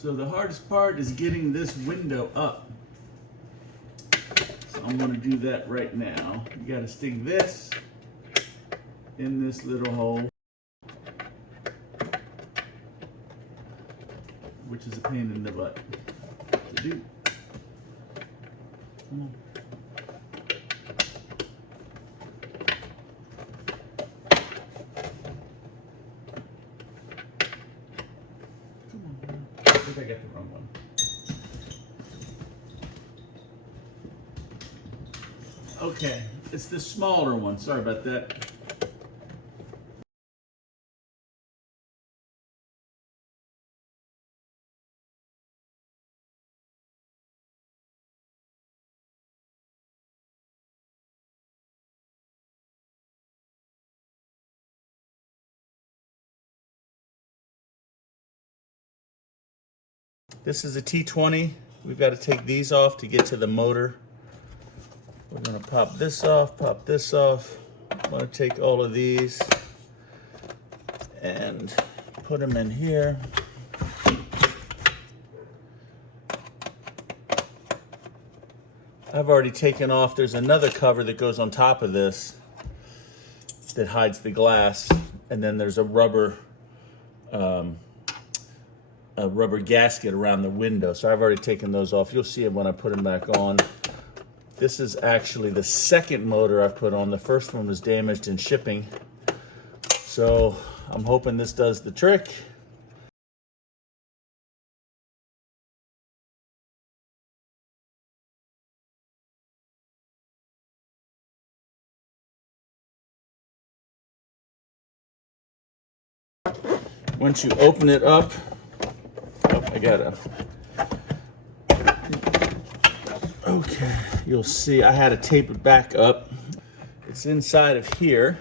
So the hardest part is getting this window up. So I'm going to do that right now. You got to stick this in this little hole, which is a pain in the butt to do. Come on. I think I got the wrong one. Okay, it's the smaller one. Sorry about that. This is a T20. We've got to take these off to get to the motor. We're going to pop this off, pop this off. I'm going to take all of these and put them in here. I've already taken off, there's another cover that goes on top of this that hides the glass, and then there's a rubber gasket around the window. So I've already taken those off. You'll see it when I put them back on. This is actually the second motor I've put on. The first one was damaged in shipping. So I'm hoping this does the trick. Once you open it up, okay, you'll see I had to tape it back up. It's inside of here.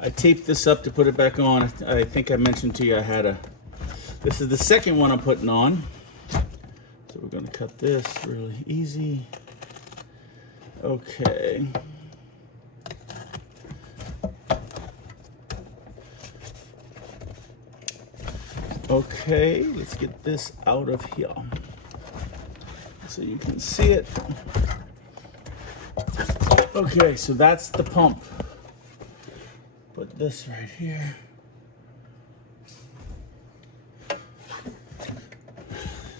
I taped this up to put it back on. I think I mentioned to you this is the second one I'm putting on. So we're gonna cut this really easy. Okay. Okay, let's get this out of here so you can see it. Okay, so that's the pump. Put this right here.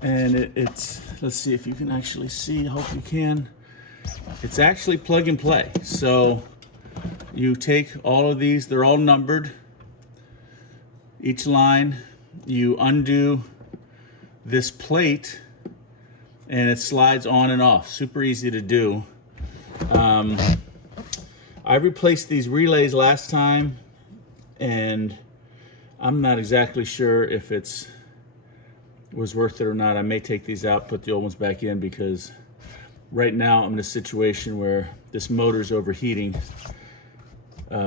And it's, let's see if you can actually see, I hope you can. It's actually plug and play. So you take all of these, they're all numbered, each line. You undo this plate and it slides on and off. Super easy to do. I replaced these relays last time and I'm not exactly sure if it was worth it or not. I may take these out, put the old ones back in, because right now I'm in a situation where this motor's overheating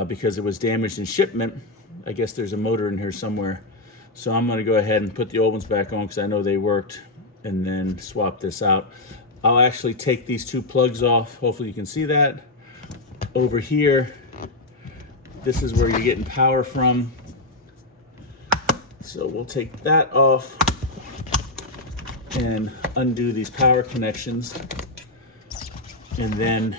because it was damaged in shipment. I guess there's a motor in here somewhere. So I'm going to go ahead and put the old ones back on because I know they worked, and then swap this out. I'll actually take these two plugs off. Hopefully you can see that. Over here, this is where you're getting power from. So we'll take that off and undo these power connections, and then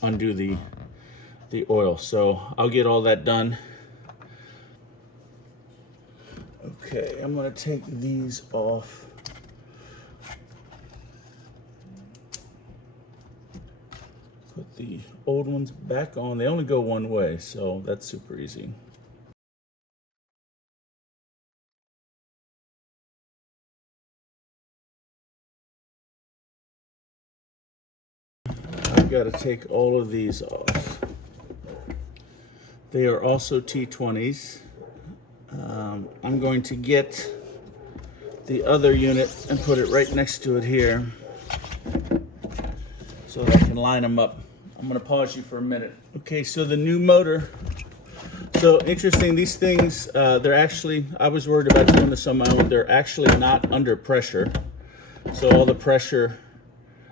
undo the oil. So I'll get all that done. Okay, I'm going to take these off. Put the old ones back on. They only go one way, so that's super easy. I've got to take all of these off. They are also T20s. I'm going to get the other unit and put it right next to it here so that I can line them up. I'm going to pause you for a minute. Okay, so the new motor. So interesting, these things, they're actually, I was worried about doing this on my own. They're actually not under pressure. So all the pressure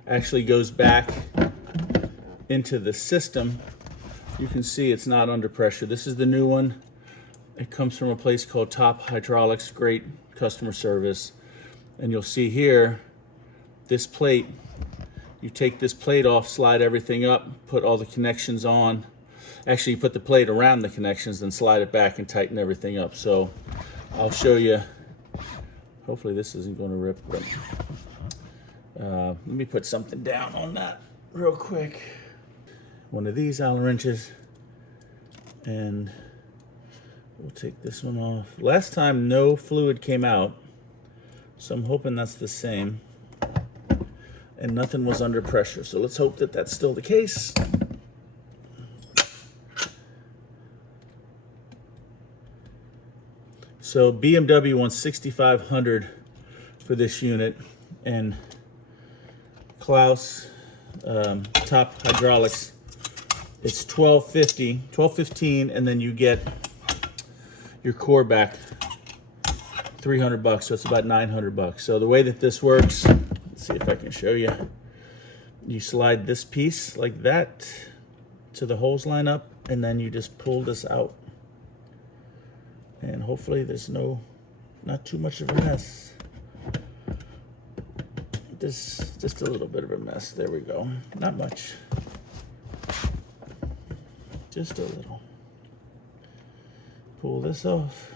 actually goes back into the system. You can see it's not under pressure. This is the new one. It comes from a place called Top Hydraulics, great customer service. And you'll see here, this plate, you take this plate off, slide everything up, put all the connections on. Actually, you put the plate around the connections, then slide it back and tighten everything up. So I'll show you. Hopefully this isn't going to rip, but let me put something down on that real quick. One of these Allen wrenches, and we'll take this one off. Last time no fluid came out, so I'm hoping that's the same. And nothing was under pressure, so let's hope that that's still the case. So BMW wants $6,500 for this unit, and Klaus Top Hydraulics, it's $12.15, and then you get your core back $300, so it's about $900. So the way that this works, let's see if I can show you. You slide this piece like that to the hose line up, and then you just pull this out. And hopefully there's not too much of a mess. Just a little bit of a mess. There we go. Not much. Just a little. Pull this off.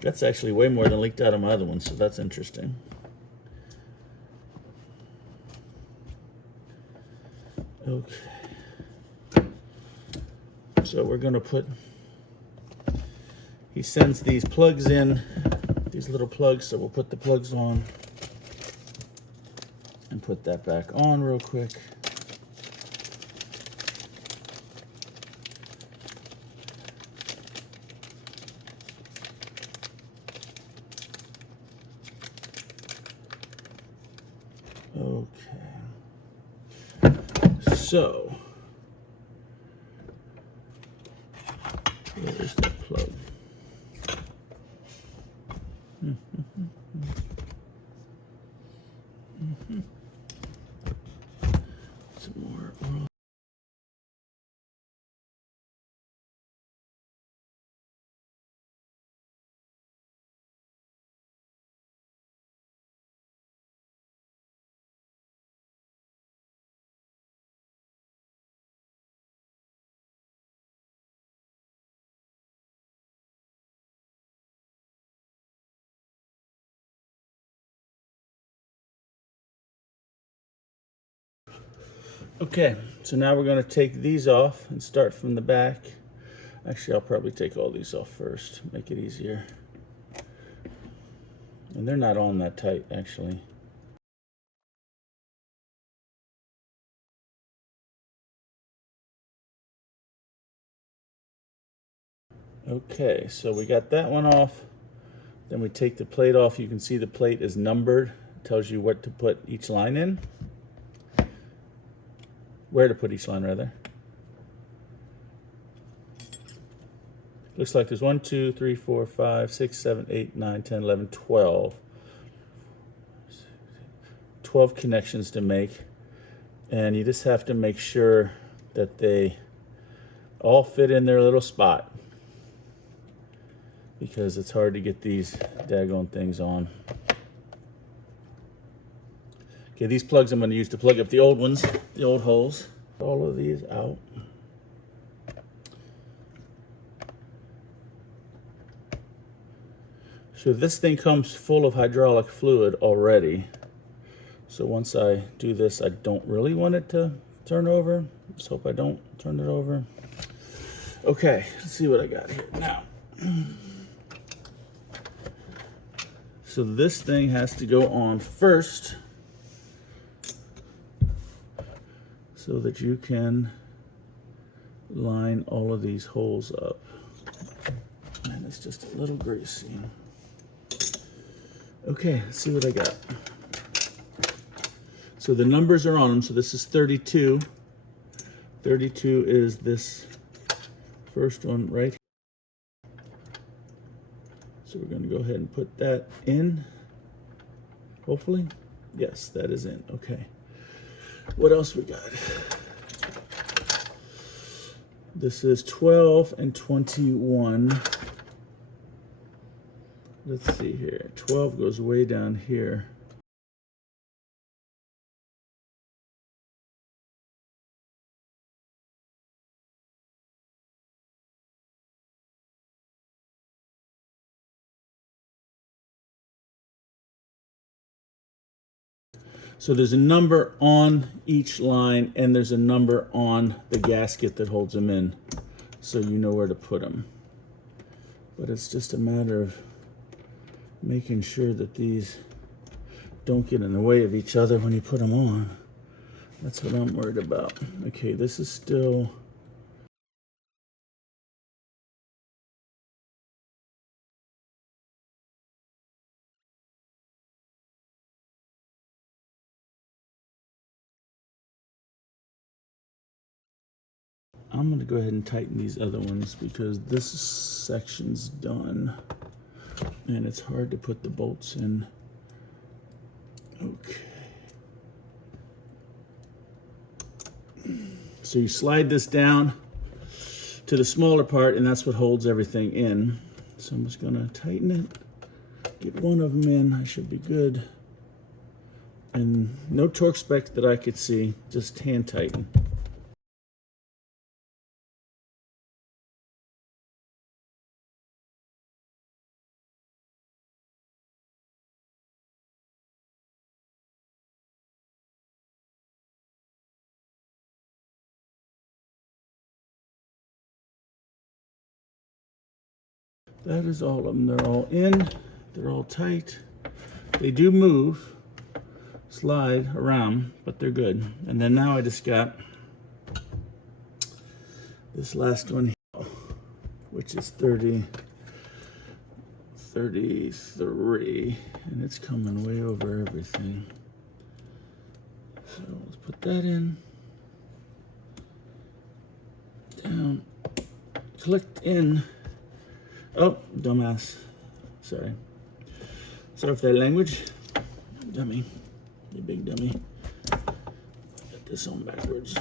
That's actually way more than leaked out of my other one, so that's interesting. Okay. So we're going to put, he sends these plugs in, these little plugs, so we'll put the plugs on and put that back on real quick. Okay. So, where is that plug? Some more oil. Okay, so now we're going to take these off and start from the back. Actually, I'll probably take all these off first, make it easier. And they're not on that tight, actually. Okay, so we got that one off. Then we take the plate off. You can see the plate is numbered. It tells you what to put each line in. Where to put each line, rather. Looks like there's 1, 2, 3, 4, 5, 6, 7, 8, 9, 10, 11, 12. 12 connections to make. And you just have to make sure that they all fit in their little spot, because it's hard to get these daggone things on. Okay, these plugs I'm going to use to plug up the old ones, the old holes. All of these out. So this thing comes full of hydraulic fluid already. So once I do this, I don't really want it to turn over. Let's hope I don't turn it over. Okay, let's see what I got here now. So this thing has to go on first, so that you can line all of these holes up. And it's just a little greasy. Okay, let's see what I got. So the numbers are on them. So this is 32. 32 is this first one right here. So we're going to go ahead and put that in, hopefully. Yes, that is in. Okay. What else we got? This is 12 and 21. Let's see here. 12 goes way down here. So there's a number on each line, and there's a number on the gasket that holds them in, so you know where to put them. But it's just a matter of making sure that these don't get in the way of each other when you put them on. That's what I'm worried about. Okay, this is still... I'm going to go ahead and tighten these other ones because this section's done and it's hard to put the bolts in. Okay. So you slide this down to the smaller part, and that's what holds everything in. So I'm just going to tighten it, get one of them in. I should be good. And no torque spec that I could see, just hand tighten. That is all of them. They're all in. They're all tight. They do move, slide around, but they're good. And then now I just got this last one here, which is 33, and it's coming way over everything. So let's put that in. Down. Clicked in. Oh, dumbass. Sorry. Sorry for that language. Dummy. You big dummy. Get this on backwards.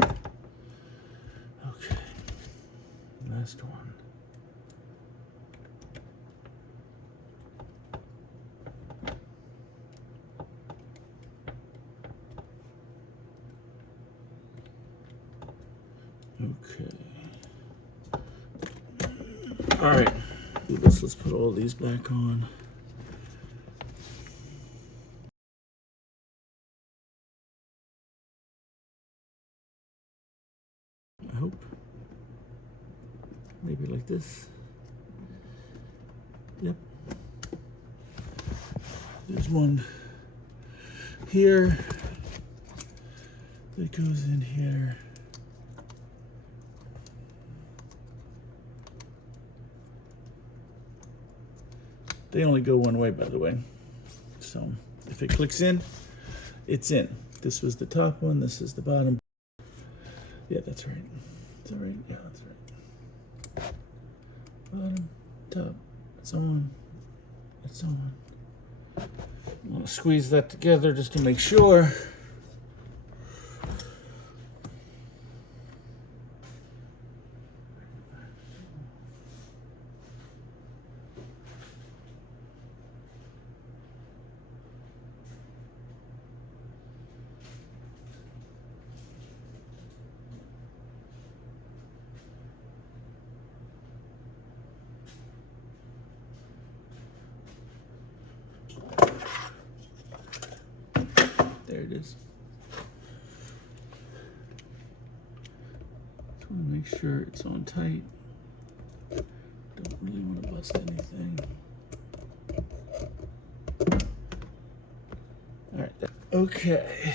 Okay. Last one. Okay. All right. Let's put all these back on. I hope. Maybe like this. Yep. There's one here that goes in here. They only go one way, by the way. So if it clicks in, it's in. This was the top one, this is the bottom. Yeah, that's right. Is that right? Yeah, that's right. Bottom, top, it's on. It's on. I'm gonna squeeze that together just to make sure. There it is. Just want to make sure it's on tight. Don't really want to bust anything. All right. Okay.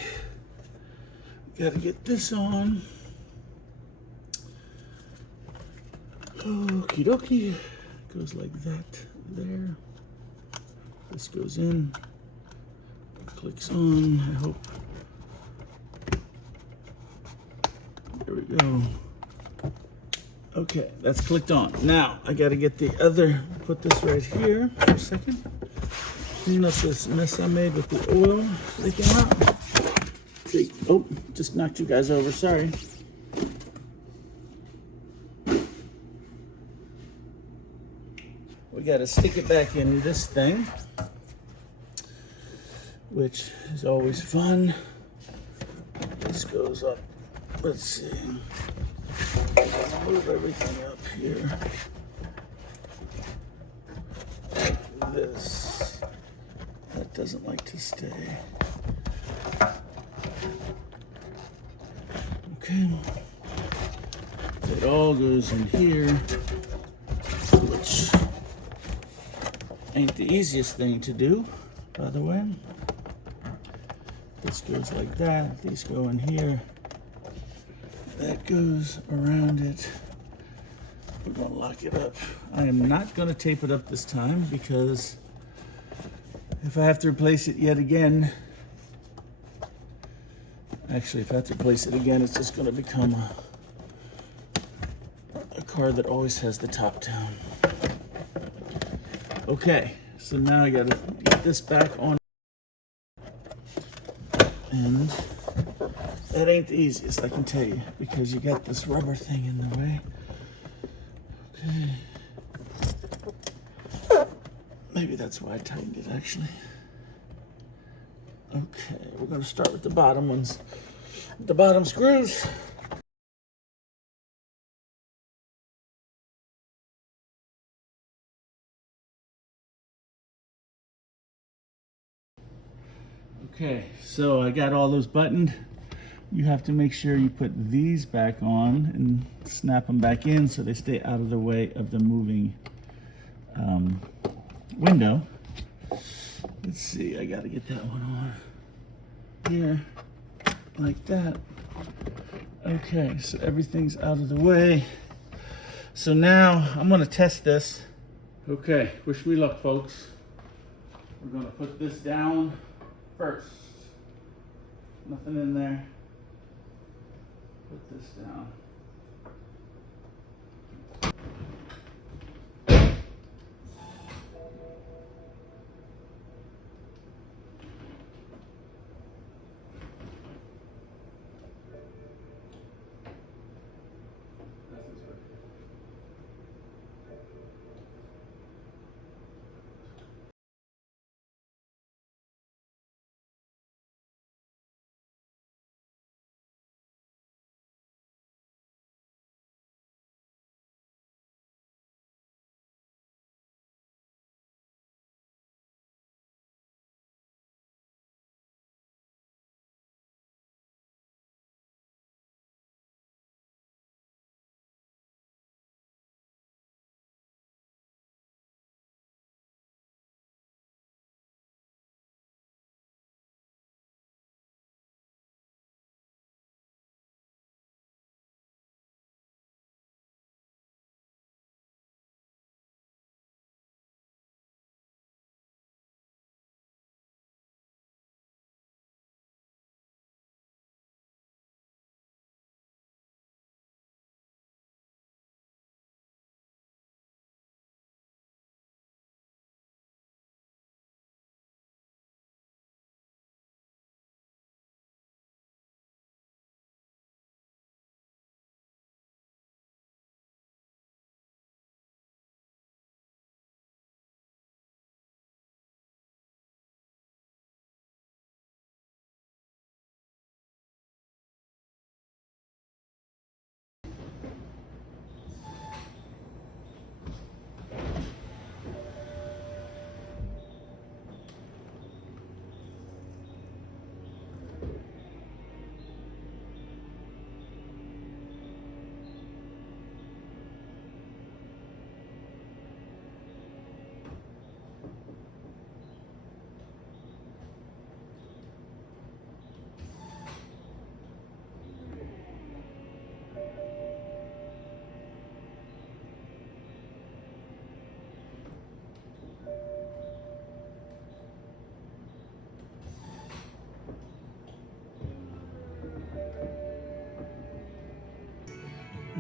Got to get this on. Okie dokie. Goes like that there. This goes in. Clicks on, I hope. we go. Okay, that's clicked on. Now I got to get the other, put this right here for a second. Clean up this mess I made with the oil leaking out. See, oh, just knocked you guys over, sorry. We got to stick it back in this thing, which is always fun. This goes up. Let's see. I'll move everything up here. Like this. That doesn't like to stay. Okay. It all goes in here, which ain't the easiest thing to do, by the way. This goes like that. These go in here. That goes around it. We're gonna lock it up. I am not gonna tape it up this time because if I have to replace it yet again, actually if I have to replace it again, it's just gonna become a car that always has the top down. Okay, so now I gotta get this back on. And that ain't the easiest, I can tell you, because you got this rubber thing in the way. Okay. Maybe that's why I tightened it, actually. Okay, we're gonna start with the bottom ones. The bottom screws. Okay, so I got all those buttoned. You have to make sure you put these back on and snap them back in so they stay out of the way of the moving window. Let's see, I gotta get that one on here, like that. Okay, so everything's out of the way. So now I'm gonna test this. Okay, wish me luck, folks. We're gonna put this down first. Nothing in there. Put this down.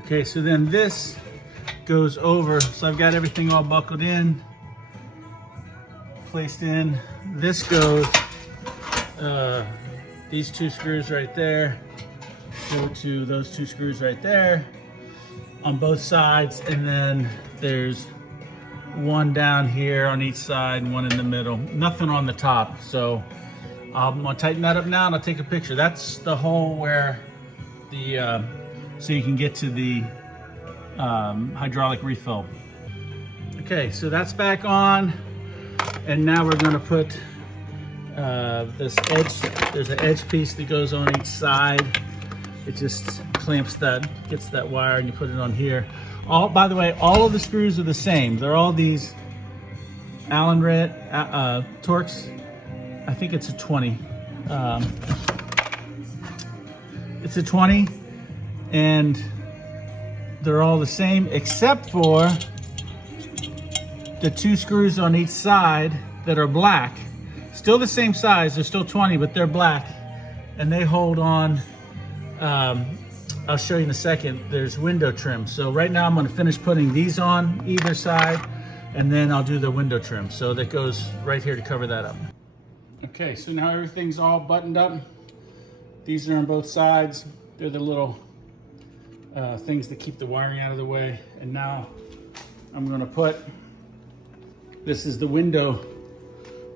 Okay, so then this goes over. So I've got everything all buckled in, placed in. This goes, these two screws right there go to those two screws right there on both sides, and then there's one down here on each side and one in the middle. Nothing on the top. So I'm gonna tighten that up now and I'll take a picture. That's the hole where the, so you can get to the hydraulic refill. Okay, so that's back on. And now we're gonna put this edge, there's an edge piece that goes on each side. It just clamps that, gets that wire, and you put it on here. By the way, all of the screws are the same. They're all these Allen wrench Torx. I think it's a 20. It's a 20, and they're all the same except for the two screws on each side that are black. Still the same size, they're still 20, but they're black, and they hold on. I'll show you in a second. There's window trim. So right now I'm going to finish putting these on either side, and then I'll do the window trim. So that goes right here to cover that up. Okay, so now everything's all buttoned up. These are on both sides. They're the little things that keep the wiring out of the way. And now I'm going to put, this is the window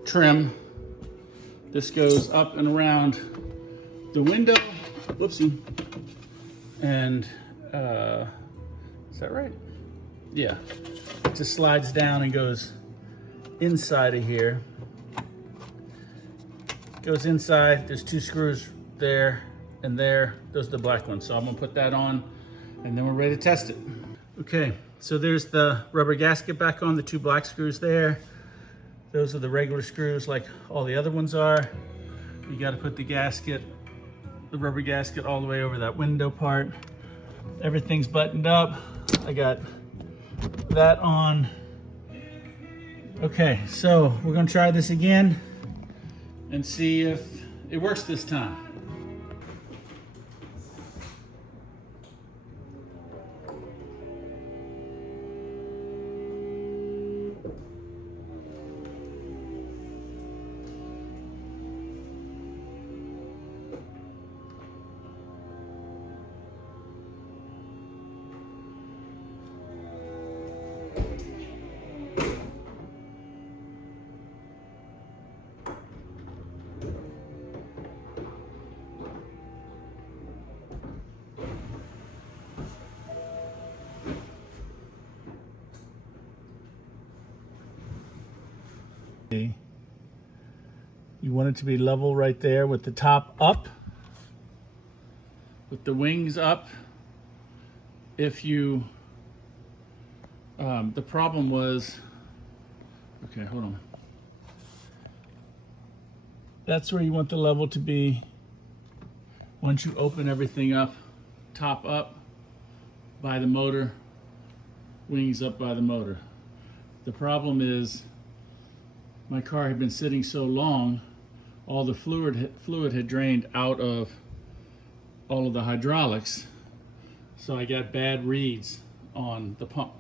trim. This goes up and around the window. Whoopsie. And is that right? Yeah. It just slides down and goes inside of here. Goes inside. There's two screws there and there. Those are the black ones. So I'm gonna put that on, and then we're ready to test it. Okay, so there's the rubber gasket back on, the two black screws there. Those are the regular screws like all the other ones are. You gotta put the gasket, the rubber gasket, all the way over that window part. Everything's buttoned up. I got that on. Okay, so we're gonna try this again and see if it works this time. You want it to be level right there with the top up, with the wings up. If you, the problem was, okay, hold on. That's where you want the level to be once you open everything up, top up by the motor, wings up by the motor. The problem is my car had been sitting so long, all the fluid had drained out of all of the hydraulics, so I got bad reads on the pump.